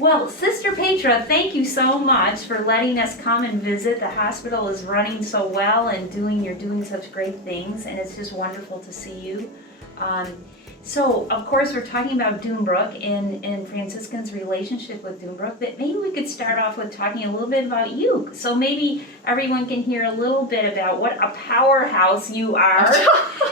Well, Sister Petra, thank you so much for letting us come and visit. The hospital is running so well and you're doing such great things, and it's just wonderful to see you. So, of course, we're talking about Doombrook and Franciscan's relationship with Doombrook, but maybe we could start off with talking a little bit about you. So maybe everyone can hear a little bit about what a powerhouse you are.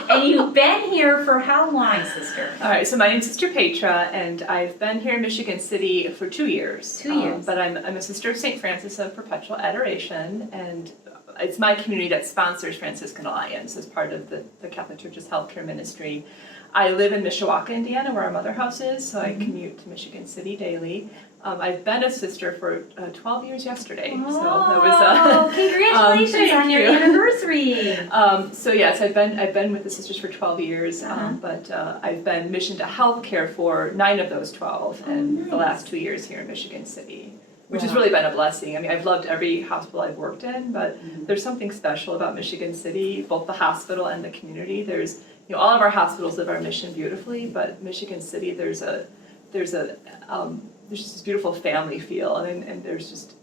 And you've been here for how long, Sister? All right, so my name's Sister Petra, and I've been here in Michigan City for 2 years. 2 years. But I'm a sister of St. Francis of Perpetual Adoration, and it's my community that sponsors Franciscan Alliance as part of the Catholic Church's healthcare ministry. I live in Mishawaka, Indiana, where our mother house is, so I commute to Michigan City daily. I've been a sister for 12 years yesterday, so that was congratulations on your anniversary. So yes, I've been with the sisters for 12 years, but I've been mission to healthcare for 9 of those 12, and the last 2 years here in Michigan City, which has really been a blessing. I mean, I've loved every hospital I've worked in, but there's something special about Michigan City, both the hospital and the community. There's all of our hospitals live our mission beautifully, but Michigan City, there's just this beautiful family feel, and there's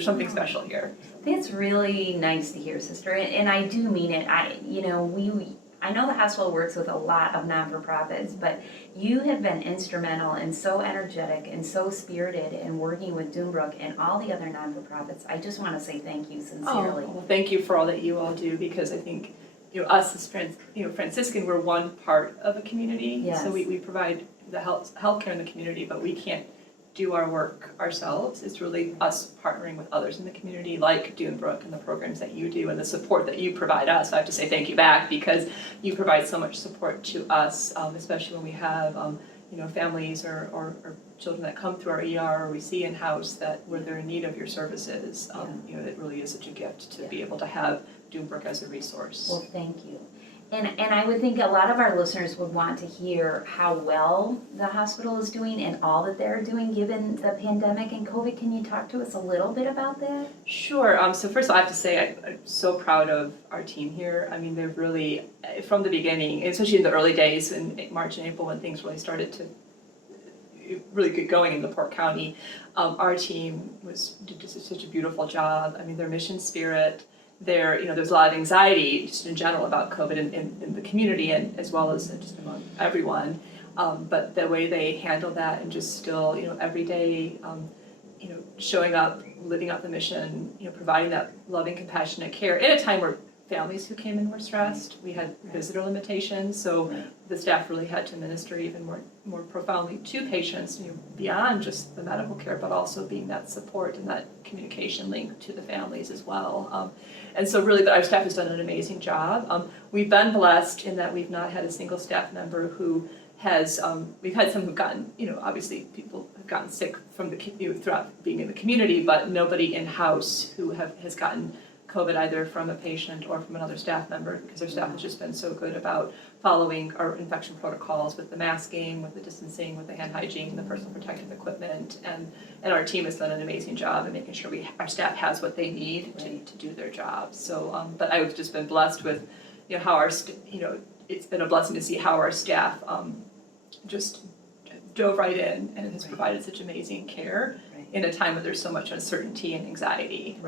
something special here. That's really nice to hear, Sister, and I do mean it. I know the hospital works with a lot of non-for-profits, but you have been instrumental and so energetic and so spirited in working with Doombrook and all the other non-for-profits. I just want to say thank you sincerely. Well, thank you for all that you all do, because I think us as Franciscan, we're one part of a community. Yes. So we provide the healthcare in the community, but we can't do our work ourselves. It's really us partnering with others in the community, like Doombrook and the programs that you do and the support that you provide us. I have to say thank you back, because you provide so much support to us, especially when we have families or children that come through our ER, or we see in-house where they're in need of your services. It really is such a gift to be able to have Doombrook as a resource. Well, thank you. And I would think a lot of our listeners would want to hear how well the hospital is doing and all that they're doing given the pandemic and COVID. Can you talk to us a little bit about that? Sure. So first of all, I have to say I'm so proud of our team here. I mean, they've really, from the beginning, especially in the early days in March and April when things really started to really get going in LaPorte County, our team did just such a beautiful job. I mean, their mission spirit. There's a lot of anxiety just in general about COVID in the community, and as well as just among everyone. But the way they handle that, and just still, every day, showing up, living out the mission, providing that loving, compassionate care in a time where families who came in were stressed. We had visitor limitations, so the staff really had to minister even more profoundly to patients, beyond just the medical care, but also being that support and that communication link to the families as well. And so really, our staff has done an amazing job. We've been blessed in that we've not had a single staff member who has, we've had some who've gotten, obviously people have gotten sick from throughout being in the community, but nobody in-house who has gotten COVID either from a patient or from another staff member, because our staff has just been so good about following our infection protocols with the masking, with the distancing, with the hand hygiene, the personal protective equipment, and our team has done an amazing job in making sure our staff has what they need to do their jobs. So, but I've just been blessed with, how it's been a blessing to see how our staff just dove right in and has provided such amazing care in a time when there's so much uncertainty and anxiety.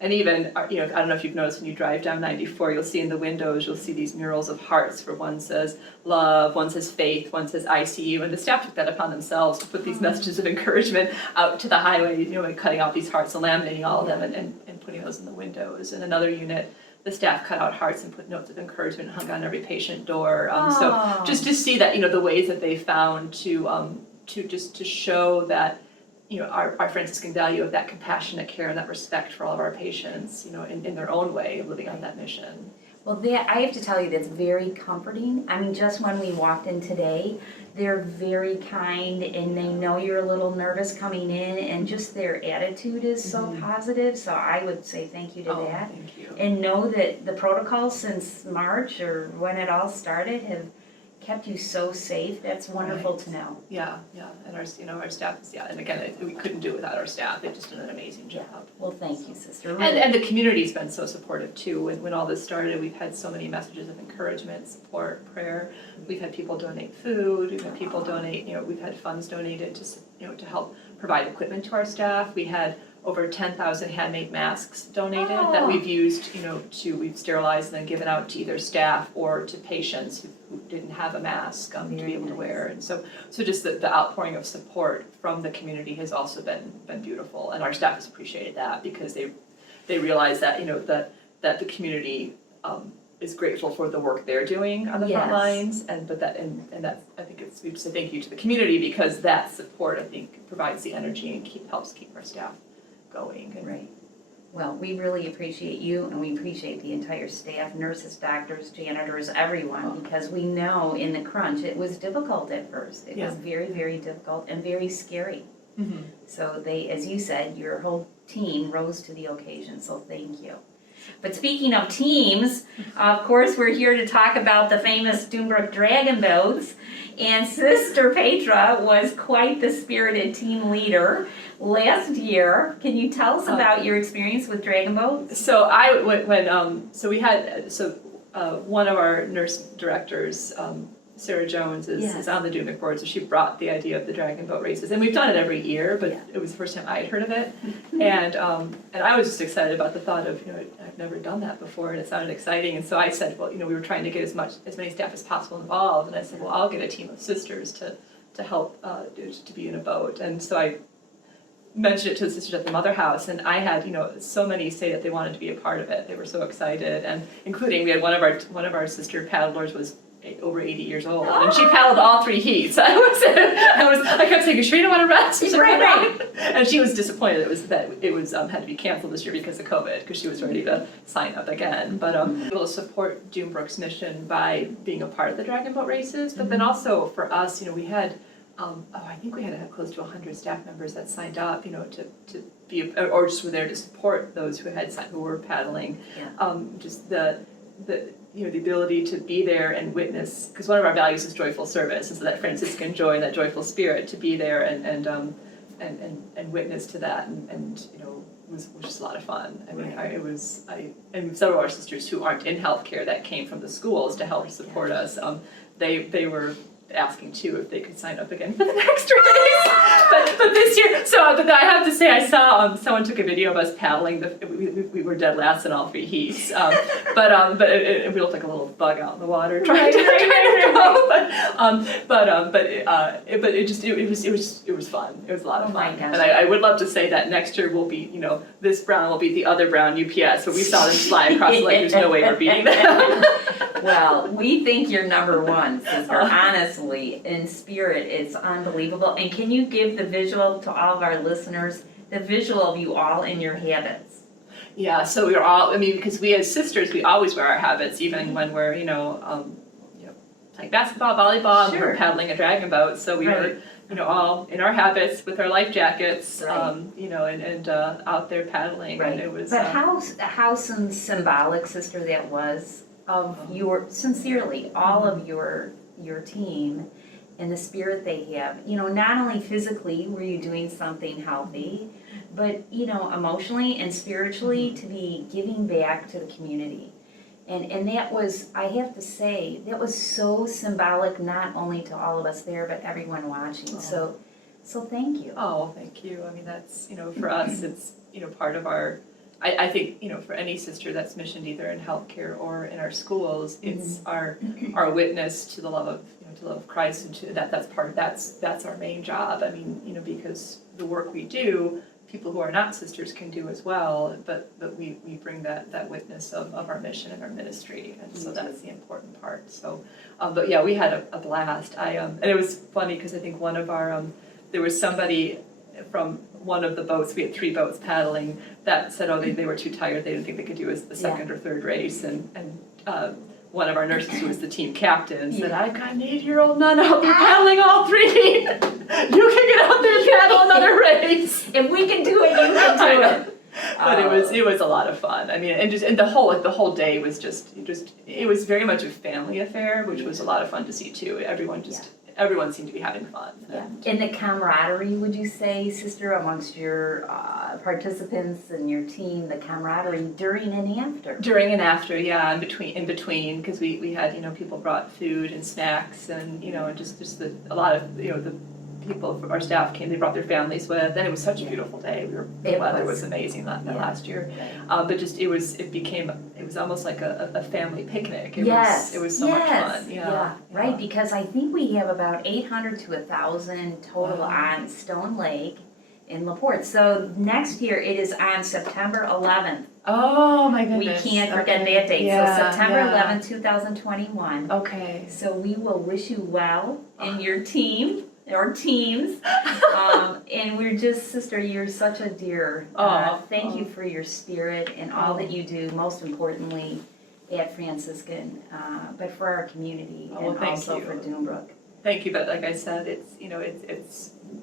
And even, I don't know if you've noticed when you drive down 94, you'll see in the windows, you'll see these murals of hearts where one says love, one says faith, one says ICU, and the staff took that upon themselves to put these messages of encouragement out to the highway, by cutting out these hearts and laminating all of them and putting those in the windows. And another unit, the staff cut out hearts and put notes of encouragement hung on every patient door. So just to see that, the ways that they found to show that, our Franciscan value of that compassionate care and that respect for all of our patients, in their own way of living on that mission. Well, I have to tell you, that's very comforting. I mean, just when we walked in today, they're very kind, and they know you're a little nervous coming in, and just their attitude is so positive. So I would say thank you to that. Thank you. And know that the protocols since March, or when it all started, have kept you so safe. That's wonderful to know. Yeah, and our staff is, and again, we couldn't do it without our staff. They've just done an amazing job. Well, thank you, Sister. And the community's been so supportive too. When all this started, we've had so many messages of encouragement, support, prayer. We've had people donate food. We've had people donate. We've had funds donated to help provide equipment to our staff. We had over 10,000 handmade masks donated that we've used, we've sterilized and then given out to either staff or to patients who didn't have a mask to be able to wear. And so just the outpouring of support from the community has also been beautiful, and our staff has appreciated that because they realize that that the community is grateful for the work they're doing on the front lines, and that's, I think we just say thank you to the community, because that support, I think, provides the energy and helps keep our staff going. Right. Well, we really appreciate you, and we appreciate the entire staff, nurses, doctors, janitors, everyone, because we know in the crunch it was difficult at first. It was very, very difficult and very scary. Mm-hmm. So as you said, your whole team rose to the occasion, so thank you. But speaking of teams, of course, we're here to talk about the famous Doombrook Dragon Boats. And Sister Petra was quite the spirited team leader last year. Can you tell us about your experience with Dragon Boats? So one of our nurse directors, Sarah Jones, is on the Doombrook board, so she brought the idea of the dragon boat races, and we've done it every year, but it was the first time I had heard of it, and I was just excited about the thought of I've never done that before, and it sounded exciting, and so I said, well, we were trying to get as many staff as possible involved, and I said, well, I'll get a team of sisters to help to be in a boat, and so I mentioned it to the sisters at the Mother House, and I had so many say that they wanted to be a part of it. They were so excited, and including we had one of our sister paddlers was over 80 years old, and she paddled all 3 heats. I kept saying, "You sure you don't want to rest?" Right. And she was disappointed that it was had to be canceled this year because of COVID, because she was ready to sign up again. But able to support Doombrook's mission by being a part of the Dragon Boat races, but then also for us, we had I think we had close to 100 staff members that signed up, to be or just were there to support those who were paddling. Just the ability to be there and witness, because one of our values is joyful service, and so that Franciscan joy and that joyful spirit, to be there and witness to that, and was just a lot of fun. I mean, and several of our sisters who aren't in healthcare that came from the schools to help support us, they were asking too if they could sign up again for the next race. but this year, but I have to say, I saw someone took a video of us paddling. We were dead last in all 3 heats. But we looked like a little bug out in the water trying to go. But it was fun. It was a lot of fun. And I would love to say that next year will be, this brown will be the other brown UPS, but we saw them fly across the lake. There's no way we're beating them. Well, we think you're number one, sister. Honestly, in spirit, it's unbelievable. And can you give the visual to all of our listeners, the visual of you all in your habits? Yeah, so we're all, because we as sisters, we always wear our habits, even when we're, playing basketball, volleyball, and we're paddling a dragon boat. So we were, all in our habits with our life jackets, and out there paddling. Right. And it was. But how symbolic, sister, that was of your, sincerely, all of your team and the spirit they have. Not only physically were you doing something healthy, but emotionally and spiritually, to be giving back to the community. And that was, I have to say, that was so symbolic, not only to all of us there, but everyone watching. So thank you. Oh, thank you. That's, for us, it's, part of our, I think, for any sister that's missioned either in healthcare or in our schools, it's our witness to the love of Christ, and to that's our main job. Because the work we do, people who are not sisters can do as well, but we bring that witness of our mission and our ministry, and so that's the important part. So, but yeah, we had a blast. And it was funny because I think one of our there was somebody from one of the boats, we had 3 boats paddling, that said, they were too tired, they didn't think they could do a second or third race, and one of our nurses, who was the team captain, said, I've got an 8-year-old nun out there paddling all 3. You can get out there and paddle another race. If we can do it, you can do it. But it was a lot of fun. And the whole day was just it was very much a family affair, which was a lot of fun to see too. Everyone seemed to be having fun. Yeah. And the camaraderie, would you say, sister, amongst your participants and your team, the camaraderie during and after? During and after, yeah, in between, because we had, people brought food and snacks, and, and just a lot of, the our staff came, they brought their families with, and it was such a beautiful day. The weather was amazing that last year. But just, it was almost like a family picnic. It was so much fun. Right, because I think we have about 800 to 1,000 total on Stone Lake in LaPorte. So next year it is on September 11th. Oh my goodness. We can't forget that date. So September 11th, 2021. Okay. So we will wish you well in your team or teams. And we're just, sister, you're such a dear. Thank you for your spirit and all that you do, most importantly at Franciscan, but for our community and also for Dunebrook. Thank you, but like I said,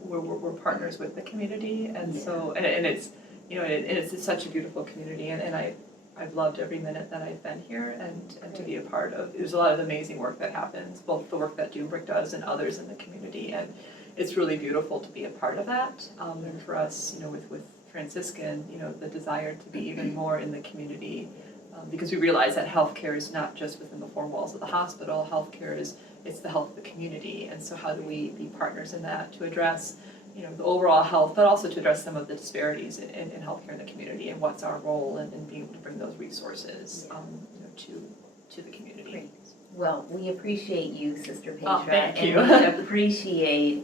we're partners with the community, and so it's such a beautiful community, and I've loved every minute that I've been here and to be a part of. There's a lot of amazing work that happens, both the work that Dunebrook does and others in the community, and it's really beautiful to be a part of that. And for us, with Franciscan, the desire to be even more in the community, because we realize that healthcare is not just within the four walls of the hospital. Healthcare it's the health of the community, and so how do we be partners in that to address the overall health, but also to address some of the disparities in healthcare in the community, and what's our role in being able to bring those resources to the community. Great. Well, we appreciate you, Sister Petra, thank you. And we appreciate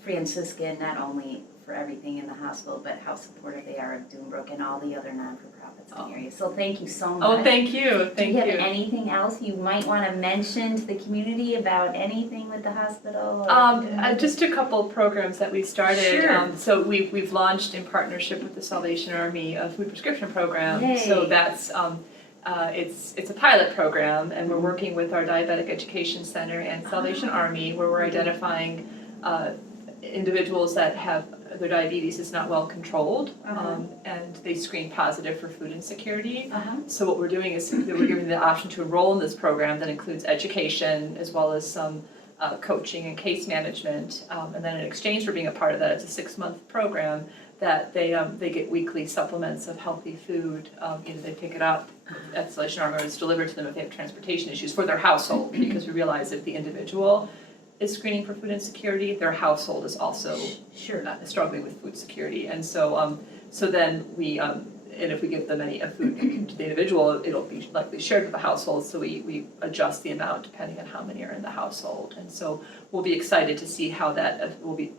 Franciscan not only for everything in the hospital, but how supportive they are of Dunebrook and all the other non-for-profits in the area. So thank you so much. Thank you. Do you have anything else you might want to mention to the community about anything with the hospital? Just a couple programs that we started. Sure. So we've launched in partnership with the Salvation Army a food prescription program. Yay. So that's it's a pilot program, and we're working with our Diabetic Education Center and Salvation Army, where we're identifying individuals that have their diabetes is not well controlled, and they screen positive for food insecurity. So what we're doing is we're giving the option to enroll in this program that includes education as well as some coaching and case management, and then in exchange for being a part of that, it's a 6-month program that they get weekly supplements of healthy food. Either they pick it up at Salvation Army, or it's delivered to them if they have transportation issues for their household, because we realize if the individual is screening for food insecurity, their household is also struggling with food security, and so then we and if we give them a food to the individual, it'll be likely shared with the household. So we adjust the amount depending on how many are in the household, and so we'll be excited to see how that will be.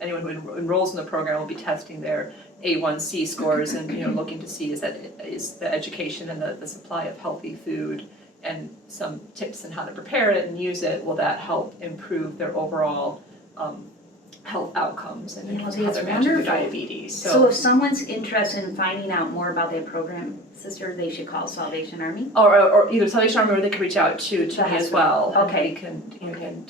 Anyone who enrolls in the program will be testing their A1C scores and looking to see is the education and the supply of healthy food and some tips on how to prepare it and use it, will that help improve their overall health outcomes and how they're managing their diabetes. So if someone's interested in finding out more about that program, sister, they should call Salvation Army? Or either Salvation Army, or they can reach out to me as well. Okay. And we can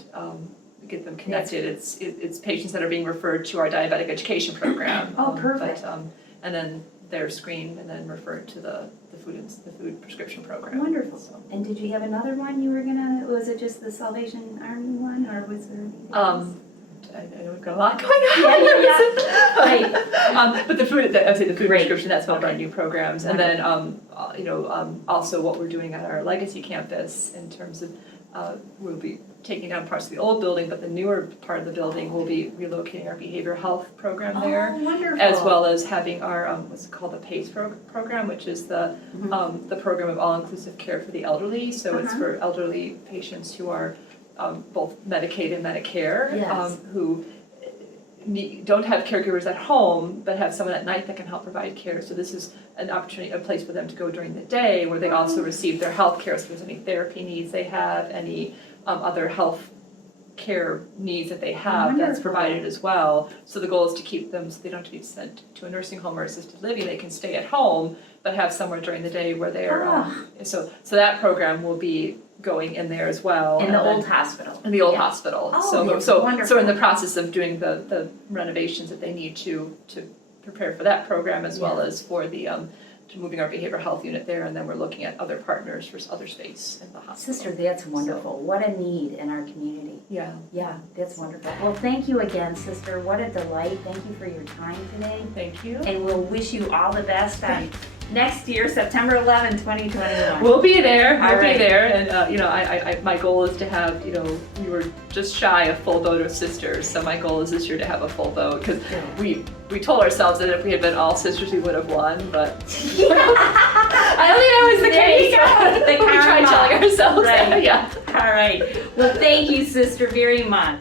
get them connected. It's patients that are being referred to our diabetic education program. Perfect. And then they're screened and then referred to the food prescription program. Wonderful. So. And did you have another one you were was it just the Salvation Army one, or was there anything else? I know we've got a lot going on. Right. But the food prescription, that's one of our new programs. And then, also what we're doing at our Legacy campus in terms of, we'll be taking down parts of the old building, but the newer part of the building will be relocating our behavioral health program there. Wonderful. As well as having our, what's called the PACE program, which is the program of all-inclusive care for the elderly. So it's for elderly patients who are both Medicaid and Medicare, who don't have caregivers at home, but have someone at night that can help provide care. So this is an opportunity, a place for them to go during the day, where they also receive their health care. So if there's any therapy needs they have, any other health care needs that they have, that's provided as well. So the goal is to keep them, so they don't have to be sent to a nursing home or assisted living. They can stay at home, but have somewhere during the day where they're, so that program will be going in there as well. In the old hospital. In the old hospital. Oh, so in the process of doing the renovations that they need to prepare for that program, as well as for the moving our behavioral health unit there, and then we're looking at other partners for other space in the hospital. Sister, that's wonderful. What a need in our community. Yeah, that's wonderful. Well, thank you again, sister. What a delight. Thank you for your time today. Thank you. And we'll wish you all the best on next year, September 11, 2021. We'll be there. All We'll right. be there, and my goal is to have, we were just shy a full boat of sisters, so my goal is this year to have a full boat because we told ourselves that if we had been all sisters, we would have won, but I don't think that was the case. The we tried karma. telling ourselves Right. that. Yeah. All right. Well, thank you, sister, very much.